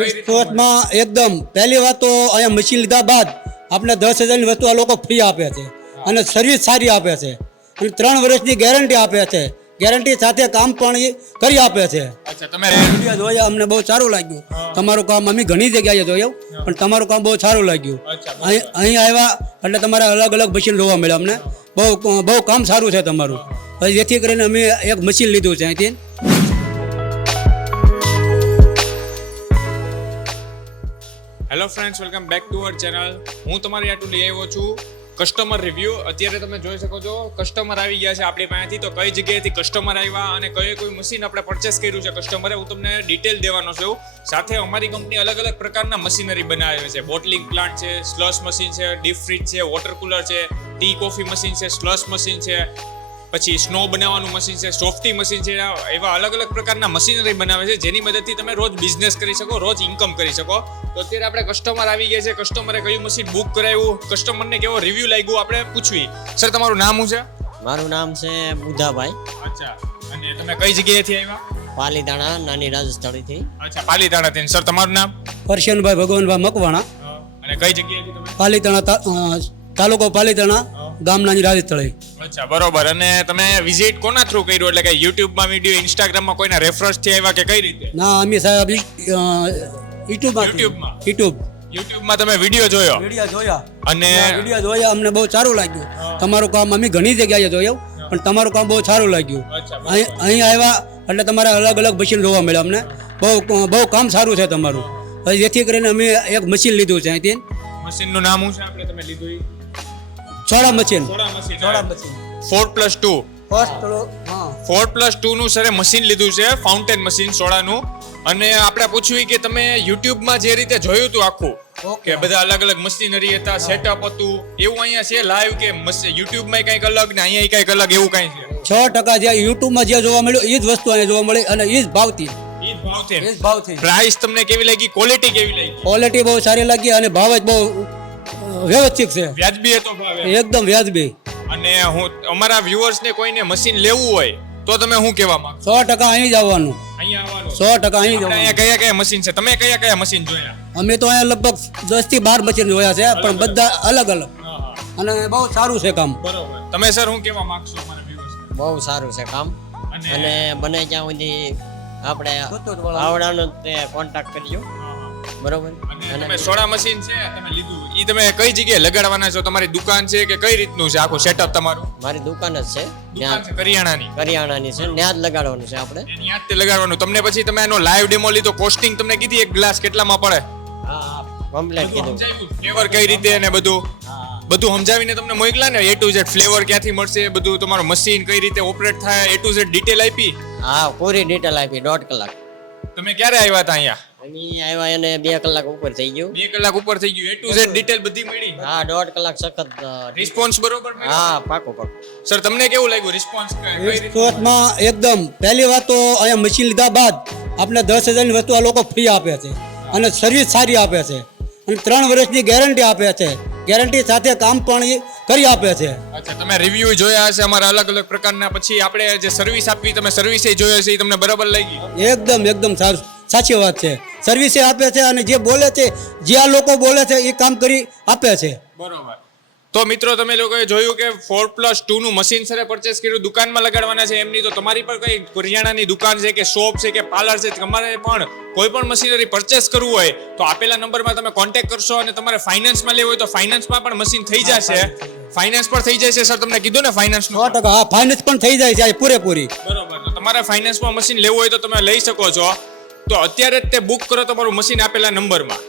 રિસ્પોન્સમાં એકદમ પહેલી વાત તો અહીંયા મશીન લીધા બાદ આપણે 10,000ની વસ્તુ આ લોકો ફ્રી આપે છે અને સર્વિસ સારી આપે છે અને 3 વર્ષની ગેરંટી આપે છે. ગેરંટી સાથે કામ પણ એ કરી આપે છે. વિડીયો જોયા અમને બહુ સારું લાગ્યું. તમારું કામ અમે ઘણી જગ્યાએ જોયું પણ તમારું કામ બહુ સારું લાગ્યું. અહીં આવ્યા એટલે તમારે અલગ અલગ મશીન જોવા મળે અમને. બહુ કામ સારું છે તમારું. જેથી કરીને અમે એક મશીન લીધું છે અહીંથી. Hello friends, welcome back to our channel. હું તમારી આટલું લઈ આવ્યો છું કસ્ટમર રિવ્યૂ. અત્યારે તમે જોઈ શકો છો કસ્ટમર આવી ગયા છે આપણી પાસેથી. તો કઈ જગ્યાએથી કસ્ટમર આવ્યા અને કોઈ મશીન આપણે પરચેસ કર્યું છે કસ્ટમરે, હું તમને ડિટેલ દેવાનો છું. સાથે અમારી કંપની અલગ અલગ પ્રકારના મશીનરી બનાવે છે. બોટલિંગ પ્લાન્ટ છે, સ્લશ મશીન છે, ડીપ ફ્રીજ છે, વોટર કુલર છે, ટી કોફી મશીન છે, સ્લશ મશીન છે, પછી સ્નો બનાવવાનું મશીન છે, સોફ્ટી મશીન છે. એવા અલગ અલગ પ્રકારના મશીનરી બનાવે છે જેની મદદથી તમે રોજ બિઝનેસ કરી શકો, રોજ ઇન્કમ કરી શકો. તો અત્યારે આપણે કસ્ટમર આવી ગયા છે. કસ્ટમરે કયું મશીન બુક કરાવ્યું, કસ્ટમરને કેવો રિવ્યુ લાગ્યું આપણે પૂછવી. સર, તમારું નામ શું છે? મારું નામ છે બુધાભાઈ. અચ્છા, અને તમે કઈ જગ્યાએથી આવ્યા? પાલીતાણા, નાની રાજસ્થળીથી. અચ્છા, પાલીતાણાથી. સર, તમારું નામ? કરશનભાઈ ભગવાનભાઈ મકવાણા. અને કઈ જગ્યાએથી તમે? પાલીતાણા તાલુકો પાલીતાણા, ગામ નાની રાજસ્થળી. અચ્છા, બરોબર. અને તમે વિઝિટ કોના થ્રુ કર્યું? એટલે કે યુટ્યુબમાં વિડીયો, ઇન્સ્ટાગ્રામમાં કોઈના રેફરન્સથી આવ્યા કે કઈ રીતે? ના, અમે સાહેબ યુટ્યુબમાં તમે વિડીયો જોયો અને વિડીયો જોયા અમને બહુ સારું લાગ્યું. તમારું કામ અમે ઘણી જગ્યાએ જોયું પણ તમારું કામ બહુ સારું લાગ્યું. અહીં આવ્યા એટલે તમારે અલગ અલગ મશીન જોવા મળે અમને. બહુ કામ સારું છે તમારું. જેથી કરીને અમે એક મશીન લીધું છે અહીંથી. મશીનનું નામ શું છે આપણે તમે લીધું? Soda machine. 4+2 4+2 નું સરે મશીન લીધું છે, ફાઉન્ટેન મશીન સોડાનું. અને આપણે પૂછ્યું કે તમે યુટ્યુબમાં જે રીતે જોયું હતું આખું કે બધા અલગ અલગ મશીનરી હતા, સેટઅપ હતું, એવું અહીંયા છે લાઈવ કે યુટ્યુબમાં કંઈક અલગ ને અહીંયા કંઈક અલગ એવું કંઈ છે? 6% જે યુટ્યુબમાં જે જોવા મળ્યું એ જ વસ્તુ અહીંયા જોવા મળી અને એ જ ભાવથી. પ્રાઇસ તમને કેવી લાગી? ક્વોલિટી કેવી લાગી? ક્વોલિટી બહુ સારી લાગી અને ભાવ જ બહુ વ્યવસ્થિત છે. વ્યાજબી હતો ભાવ? એકદમ વ્યાજબી. અને હું અમારા વ્યુઅર્સને કોઈને મશીન લેવું હોય તો તમે શું કહેવા માંગો? 100% અહીં જ આવવાનું. 100% અહીં જ અહીંયા કયા કયા મશીન છે? તમે કયા કયા મશીન જોયા? અમે તો અહીંયા લગભગ 10 થી 12 મશીન જોયા છે પણ બધા અલગ અલગ અને બહુ સારું છે કામ. બરોબર. તમે સર શું કહેવા માંગશો અમારા વ્યુઅર્સને? બહુ સારું છે કામ. અને બને ત્યાં સુધી આપણે આવડાનો તે કોન્ટેક્ટ કરજો. બરોબર. અને તમે સોડા મશીન છે તમે લીધું, ઈ તમે કઈ જગ્યાએ લગાડવાના છો? તમારી દુકાન છે કે કઈ રીતનું છે આખું સેટઅપ તમારું? મારી દુકાન જ છે, દુકાન છે કરિયાણાની છે, ત્યાં જ લગાડવાનું છે આપણે. ત્યાં જ લગાડવાનું. તમને પછી તમે એનો લાઈવ ડેમો લીધો, કોસ્ટિંગ તમને કીધી એક ગ્લાસ કેટલામાં પડે? હા, કમ્પ્લીટ કીધું. ફ્લેવર કઈ રીતે અને બધું સમજાવીને તમને મોકલા ને A to Z ફ્લેવર ક્યાંથી મળશે, બધું તમારું મશીન કઈ રીતે ઓપરેટ થાય, A to Z ડિટેલ આપી? હા, પૂરી ડિટેલ આપી. 1.5 કલાક. તમે ક્યારે આવ્યા હતા અહીંયા? અહીં આવ્યા એને 2 કલાક ઉપર થઈ ગયું. 2 કલાક ઉપર થઈ ગયું. A to Z ડિટેલ બધી મળી? હા, 1.5 કલાક સખત રિસ્પોન્સ બરોબર મળ્યો? હા, પાકો. સર, તમને કેવું લાગ્યું રિસ્પોન્સ? રિસ્પોન્સમાં એકદમ પહેલી વાત તો અહીંયા મશીન લીધા બાદ આપણે 10,000ની વસ્તુ આ લોકો ફ્રી આપે છે અને સર્વિસ સારી આપે છે અને 3 વર્ષની ગેરંટી આપે છે. ગેરંટી સાથે કામ પણ એ કરી આપે છે. અચ્છા, તમે રિવ્યુ જોયા હશે અમારા અલગ અલગ પ્રકારના. પછી આપણે જે સર્વિસ આપવી, તમે સર્વિસ જોયો છે, એ તમને બરાબર લાગી? એકદમ સાચી વાત છે. સર્વિસ આપે છે અને જે બોલે છે, જે આ લોકો બોલે છે એ કામ કરી આપે છે. બરોબર. તો મિત્રો, તમે લોકોએ જોયું કે 4+2 નું મશીન સરે પરચેસ કર્યું, દુકાનમાં લગાડવાના છે એમની. તો તમારી પર કઈ કરિયાણાની દુકાન છે કે શોપ છે કે પાર્લર છે, તમારે પણ કોઈ પણ મશીનરી પરચેસ કરવું હોય તો આપેલા નંબરમાં તમે કોન્ટેક્ટ કરશો. અને તમારે ફાઇનાન્સમાં લેવું હોય તો ફાઇનાન્સમાં પણ મશીન થઈ જશે. ફાઇનાન્સ પર થઈ જશે. સર, તમને કીધું ને ફાઇનાન્સ? 100%. હા, ફાઇનાન્સ પણ થઈ જાય છે પૂરેપૂરી. બરોબર. તો તમારે ફાઇનાન્સમાં મશીન લેવું હોય તો તમે લઈ શકો છો. તો અત્યારે જ તે બુક કરો તમારું મશીન આપેલા નંબરમાં.